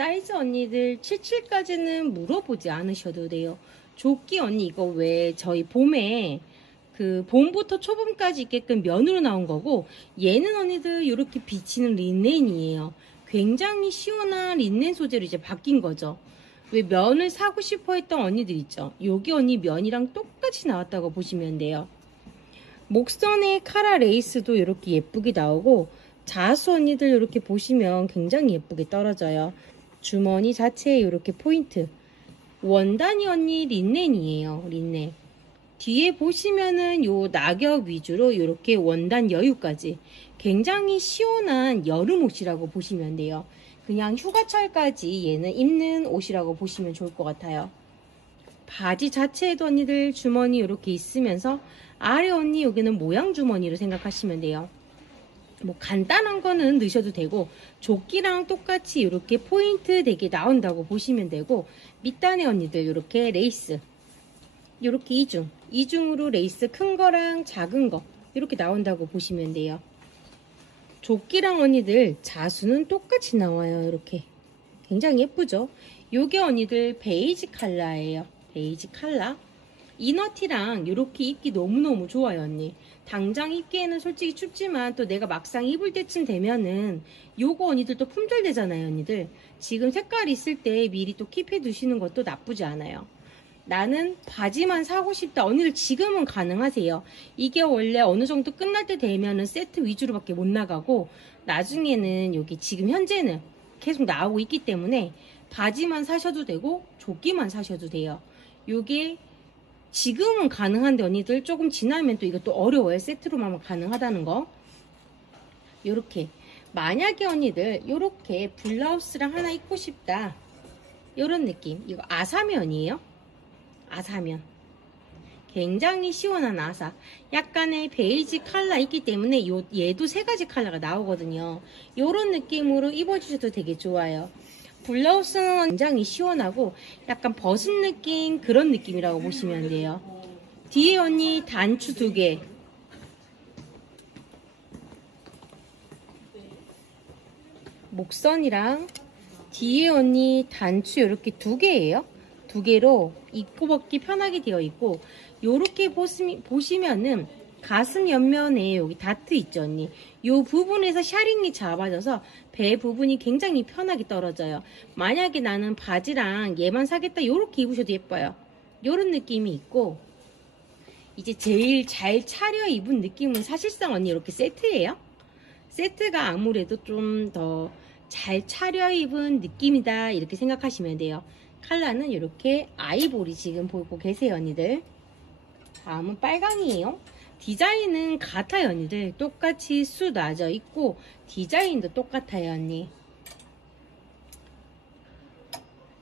사이즈 언니들 77까지는 물어보지 않으셔도 돼요. 조끼 언니 이거 왜 저희 봄에 그 봄부터 초봄까지 있게끔 면으로 나온 거고 얘는 언니들 이렇게 비치는 린넨이에요. 굉장히 시원한 린넨 소재로 이제 바뀐 거죠. 왜 면을 사고 싶어 했던 언니들 있죠. 여기 언니 면이랑 똑같이 나왔다고 보시면 돼요. 목선의 카라 레이스도 이렇게 예쁘게 나오고 자수 언니들 이렇게 보시면 굉장히 예쁘게 떨어져요. 주머니 자체에 이렇게 포인트. 원단이 언니 린넨이에요. 린넨. 뒤에 보시면은 요 낙엽 위주로 이렇게 원단 여유까지 굉장히 시원한 여름 옷이라고 보시면 돼요. 그냥 휴가철까지 얘는 입는 옷이라고 보시면 좋을 것 같아요. 바지 자체에도 언니들 주머니 이렇게 있으면서 아래 언니 여기는 모양 주머니로 생각하시면 돼요. 뭐 간단한 거는 넣으셔도 되고 조끼랑 똑같이 이렇게 포인트 되게 나온다고 보시면 되고 밑단에 언니들 이렇게 레이스 이렇게 이중 이중으로 레이스 큰 거랑 작은 거 이렇게 나온다고 보시면 돼요. 조끼랑 언니들 자수는 똑같이 나와요. 이렇게 굉장히 예쁘죠? 요게 언니들 베이지 컬러예요. 베이지 컬러. 이너티랑 이렇게 입기 너무너무 좋아요, 언니. 당장 입기에는 솔직히 춥지만 또 내가 막상 입을 때쯤 되면은 요거 언니들 또 품절되잖아요, 언니들. 지금 색깔 있을 때 미리 또 킵해 두시는 것도 나쁘지 않아요. 나는 바지만 사고 싶다. 언니들 지금은 가능하세요. 이게 원래 어느 정도 끝날 때 되면은 세트 위주로 밖에 못 나가고 나중에는 여기 지금 현재는 계속 나오고 있기 때문에 바지만 사셔도 되고 조끼만 사셔도 돼요. 요게 지금은 가능한데 언니들 조금 지나면 또 이것도 어려워요. 세트로만 가능하다는 거. 요렇게 만약에 언니들 요렇게 블라우스랑 하나 입고 싶다. 요런 느낌. 이거 아사면이에요. 아사면. 굉장히 시원한 아사. 약간의 베이지 컬러 있기 때문에 요, 얘도 세 가지 컬러가 나오거든요. 요런 느낌으로 입어주셔도 되게 좋아요. 블라우스는 굉장히 시원하고 약간 벗은 느낌 그런 느낌이라고 보시면 돼요. 뒤에 언니 단추 두 개. 목선이랑 뒤에 언니 단추 이렇게 두 개예요. 두 개로 입고 벗기 편하게 되어 있고 보시, 보시면은 가슴 옆면에 여기 다트 있죠 언니? 요 부분에서 샤링이 잡아져서 배 부분이 굉장히 편하게 떨어져요. 만약에 나는 바지랑 얘만 사겠다 요렇게 입으셔도 예뻐요. 요런 느낌이 있고 이제 제일 잘 차려 입은 느낌은 사실상 언니 이렇게 세트예요. 세트가 아무래도 좀 더 잘 차려 입은 느낌이다 이렇게 생각하시면 돼요. 컬러는 이렇게 아이보리 지금 보고 계세요 언니들? 다음은 빨강이에요 디자인은 같아요 언니들. 똑같이 수 나져 있고 디자인도 똑같아요 언니.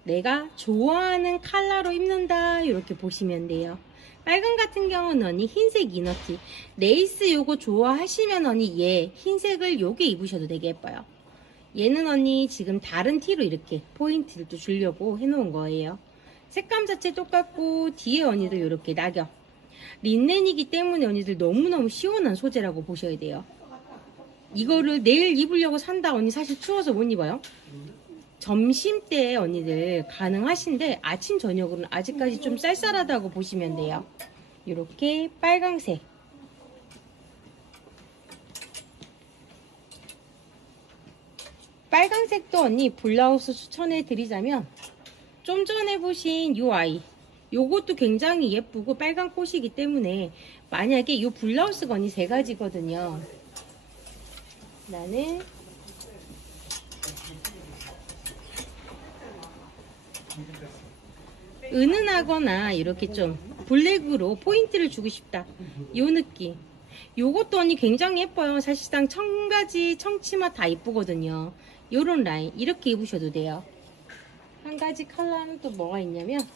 내가 좋아하는 컬러로 입는다 이렇게 보시면 돼요. 빨강 같은 경우는 언니 흰색 이너티. 레이스 요거 좋아하시면 언니 얘 흰색을 요게 입으셔도 되게 예뻐요. 얘는 언니 지금 다른 티로 이렇게 포인트를 또 주려고 해놓은 거예요. 색감 자체 똑같고 뒤에 언니도 이렇게 낙엽 린넨이기 때문에 언니들 너무너무 시원한 소재라고 보셔야 돼요. 이거를 내일 입으려고 산다 언니 사실 추워서 못 입어요. 점심 때 언니들 가능하신데 아침 저녁으로는 아직까지 좀 쌀쌀하다고 보시면 돼요. 이렇게 빨강색. 빨강색도 언니 블라우스 추천해 드리자면 좀 전에 보신 이 아이 요것도 굉장히 예쁘고 빨간 꽃이기 때문에 만약에 이 블라우스가 언니 세 가지거든요. 나는 은은하거나 이렇게 좀 블랙으로 포인트를 주고 싶다. 요 느낌. 요것도 언니 굉장히 예뻐요. 사실상 청가지, 청치마 다 이쁘거든요. 요런 라인 이렇게 입으셔도 돼요. 한 가지 컬러는 또 뭐가 있냐면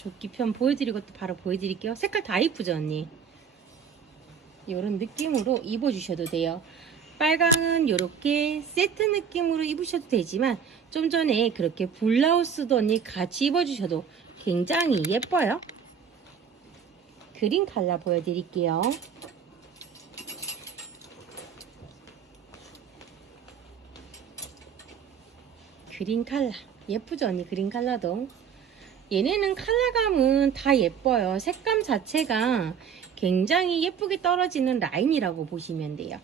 조끼 편 보여드리고 또 바로 보여드릴게요. 색깔 다 이쁘죠 언니? 이런 느낌으로 입어주셔도 돼요. 빨강은 이렇게 세트 느낌으로 입으셔도 되지만 좀 전에 그렇게 블라우스도 언니 같이 입어주셔도 굉장히 예뻐요. 그린 컬러 보여드릴게요. 그린 칼라. 예쁘죠, 언니? 그린 칼라도. 얘네는 칼라감은 다 예뻐요. 색감 자체가 굉장히 예쁘게 떨어지는 라인이라고 보시면 돼요.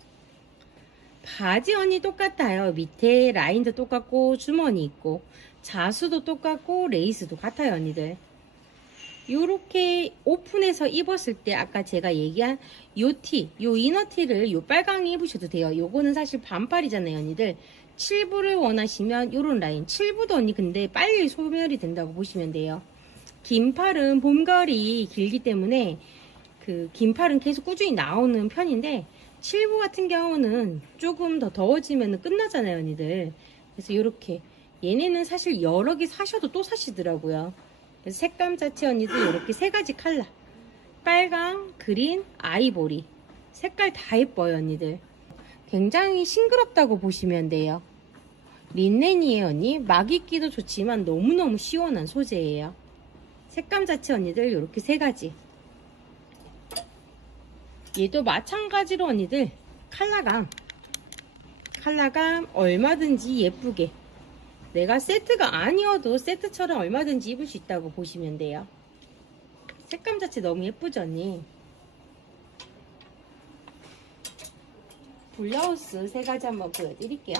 바지 언니 똑같아요. 밑에 라인도 똑같고 주머니 있고 자수도 똑같고 레이스도 같아요, 언니들. 요렇게 오픈해서 입었을 때 아까 제가 얘기한 요 티, 요 이너티를 요 빨강이 입으셔도 돼요. 요거는 사실 반팔이잖아요, 언니들. 7부를 원하시면 요런 라인. 7부도 언니 근데 빨리 소멸이 된다고 보시면 돼요. 긴 팔은 봄, 가을이 길기 때문에 그 긴 팔은 계속 꾸준히 나오는 편인데 7부 같은 경우는 조금 더 더워지면 끝나잖아요, 언니들. 그래서 요렇게 얘네는 사실 여러 개 사셔도 또 사시더라고요. 그래서 색감 자체 언니들 이렇게 세 가지 컬러 빨강, 그린, 아이보리 색깔 다 예뻐요 언니들 굉장히 싱그럽다고 보시면 돼요. 린넨이에요 언니. 막 입기도 좋지만 너무너무 시원한 소재예요. 색감 자체 언니들 이렇게 세 가지. 얘도 마찬가지로 언니들 컬러감. 컬러감 얼마든지 예쁘게. 내가 세트가 아니어도 세트처럼 얼마든지 입을 수 있다고 보시면 돼요. 색감 자체 너무 예쁘죠, 언니? 블라우스 세 가지 한번 보여드릴게요.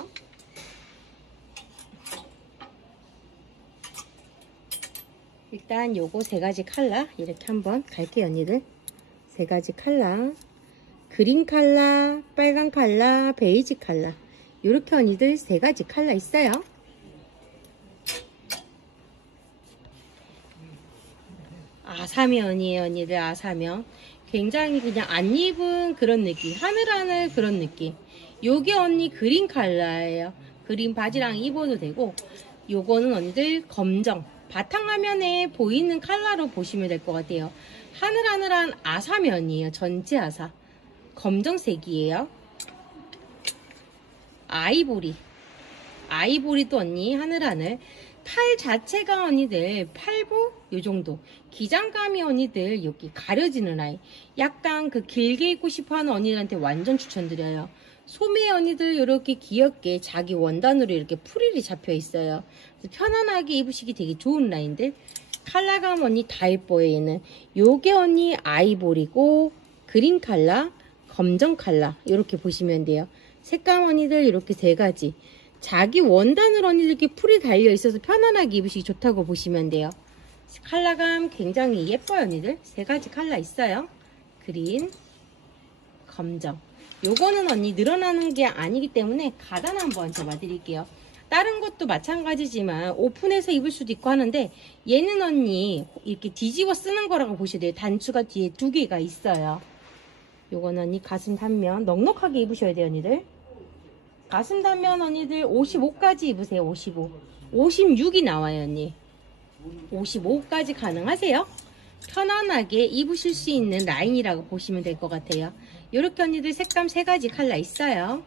일단 요거 세 가지 컬러 이렇게 한번 갈게요, 언니들. 세 가지 컬러. 그린 컬러, 빨간 컬러, 베이지 컬러. 요렇게 언니들 세 가지 컬러 있어요. 아사면이에요 언니들 아사면. 굉장히 그냥 안 입은 그런 느낌 하늘하늘 그런 느낌. 요게 언니 그린 컬러예요. 그린 바지랑 입어도 되고 요거는 언니들 검정 바탕화면에 보이는 컬러로 보시면 될 것 같아요. 하늘하늘한 아사면이에요 전체 아사. 검정색이에요. 아이보리. 아이보리도 언니 하늘하늘 팔 자체가 언니들 팔부 요 정도 기장감이 언니들 여기 가려지는 라인 약간 그 길게 입고 싶어하는 언니들한테 완전 추천드려요. 소매 언니들 이렇게 귀엽게 자기 원단으로 이렇게 프릴이 잡혀 있어요. 편안하게 입으시기 되게 좋은 라인들. 컬러감 언니 다 예뻐요 얘는. 요게 언니 아이보리고 그린 컬러 검정 컬러 이렇게 보시면 돼요. 색감 언니들 이렇게 세 가지 자기 원단으로 이렇게 풀이 달려 있어서 편안하게 입으시기 좋다고 보시면 돼요. 컬러감 굉장히 예뻐요, 언니들. 세 가지 컬러 있어요. 그린, 검정. 요거는 언니 늘어나는 게 아니기 때문에 가단 한번 잡아드릴게요. 다른 것도 마찬가지지만 오픈해서 입을 수도 있고 하는데 얘는 언니 이렇게 뒤집어 쓰는 거라고 보셔야 돼요. 단추가 뒤에 두 개가 있어요. 요거는 언니 가슴 단면 넉넉하게 입으셔야 돼요, 언니들. 가슴 단면 언니들 55까지 입으세요 55 56이 나와요 언니. 55까지 가능하세요? 편안하게 입으실 수 있는 라인이라고 보시면 될 것 같아요. 이렇게 언니들 색감 3가지 컬러 있어요